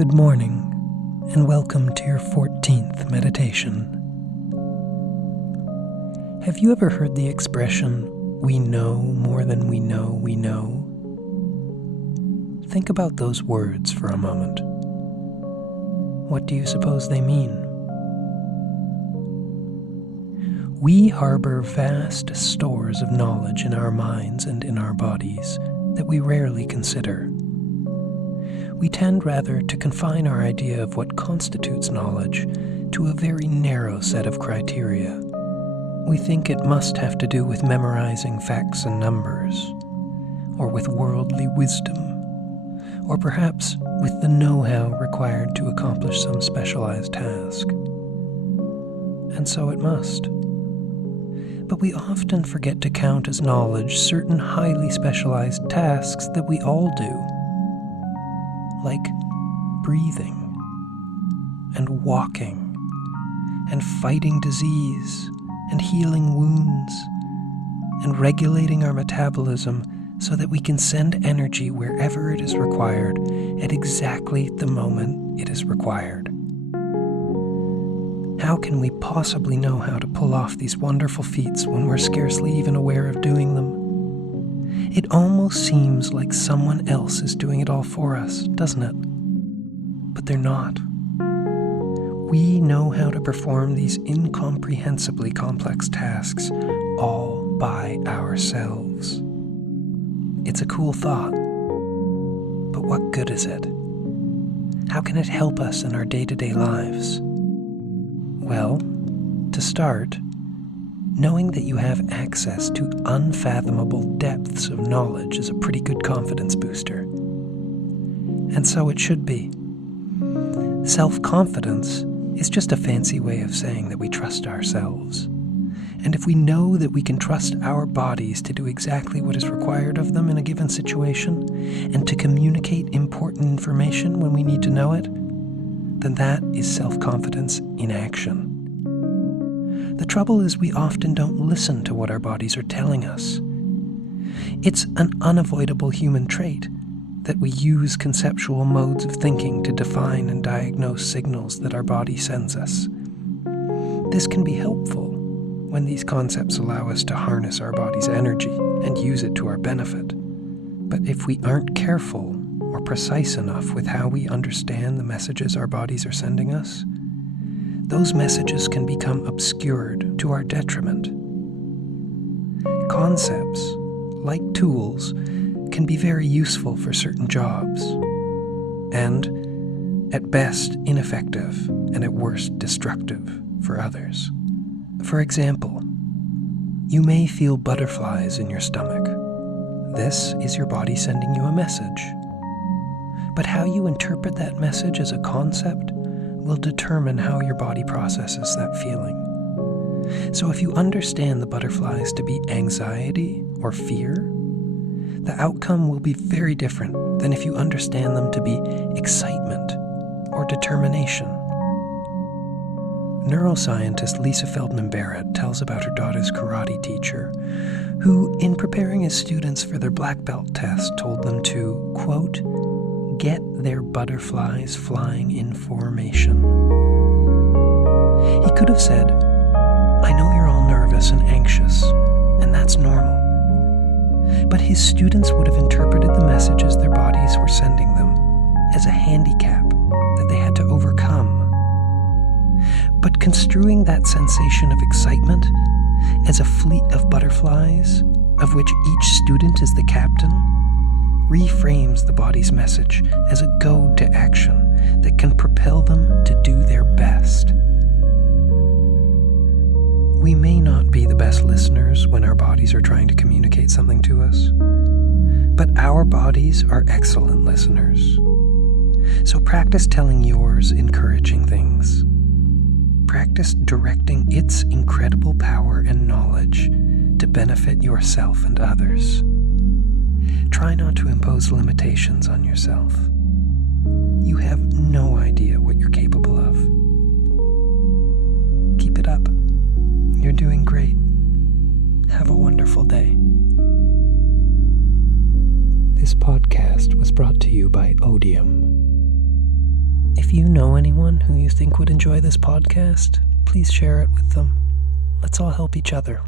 Good morning, and welcome to your 14th meditation. Have you ever heard the expression, "we know more than we know we know"? Think about those words for a moment. What do you suppose they mean? We harbor vast stores of knowledge in our minds and in our bodies that we rarely consider. We tend rather to confine our idea of what constitutes knowledge to a very narrow set of criteria. We think it must have to do with memorizing facts and numbers, or with worldly wisdom, or perhaps with the know-how required to accomplish some specialized task. And so it must. But we often forget to count as knowledge certain highly specialized tasks that we all do, like breathing, and walking, and fighting disease, and healing wounds, and regulating our metabolism so that we can send energy wherever it is required at exactly the moment it is required. How can we possibly know how to pull off these wonderful feats when we're scarcely even aware of doing them? It almost seems like someone else is doing it all for us, doesn't it? But they're not. We know how to perform these incomprehensibly complex tasks all by ourselves. It's a cool thought, but what good is it? How can it help us in our day-to-day lives? Well, to start, knowing that you have access to unfathomable depths of knowledge is a pretty good confidence booster. And so it should be. Self-confidence is just a fancy way of saying that we trust ourselves. And if we know that we can trust our bodies to do exactly what is required of them in a given situation, and to communicate important information when we need to know it, then that is self-confidence in action. The trouble is we often don't listen to what our bodies are telling us. It's an unavoidable human trait that we use conceptual modes of thinking to define and diagnose signals that our body sends us. This can be helpful when these concepts allow us to harness our body's energy and use it to our benefit. But if we aren't careful or precise enough with how we understand the messages our bodies are sending us, those messages can become obscured to our detriment. Concepts, like tools, can be very useful for certain jobs, and, at best, ineffective, and at worst, destructive for others. For example, you may feel butterflies in your stomach. This is your body sending you a message. But how you interpret that message as a concept will determine how your body processes that feeling. So if you understand the butterflies to be anxiety or fear, the outcome will be very different than if you understand them to be excitement or determination. Neuroscientist Lisa Feldman Barrett tells about her daughter's karate teacher, who, in preparing his students for their black belt test, told them to, quote, "get their butterflies flying in formation." He could have said, "I know you're all nervous and anxious, and that's normal." But his students would have interpreted the messages their bodies were sending them as a handicap that they had to overcome. But construing that sensation of excitement as a fleet of butterflies, of which each student is the captain, reframes the body's message as a goad to action that can propel them to do their best. We may not be the best listeners when our bodies are trying to communicate something to us, but our bodies are excellent listeners. So practice telling yours encouraging things. Practice directing its incredible power and knowledge to benefit yourself and others. Try not to impose limitations on yourself. You have no idea what you're capable of. Keep it up. You're doing great. Have a wonderful day. This podcast was brought to you by Odium. If you know anyone who you think would enjoy this podcast, please share it with them. Let's all help each other.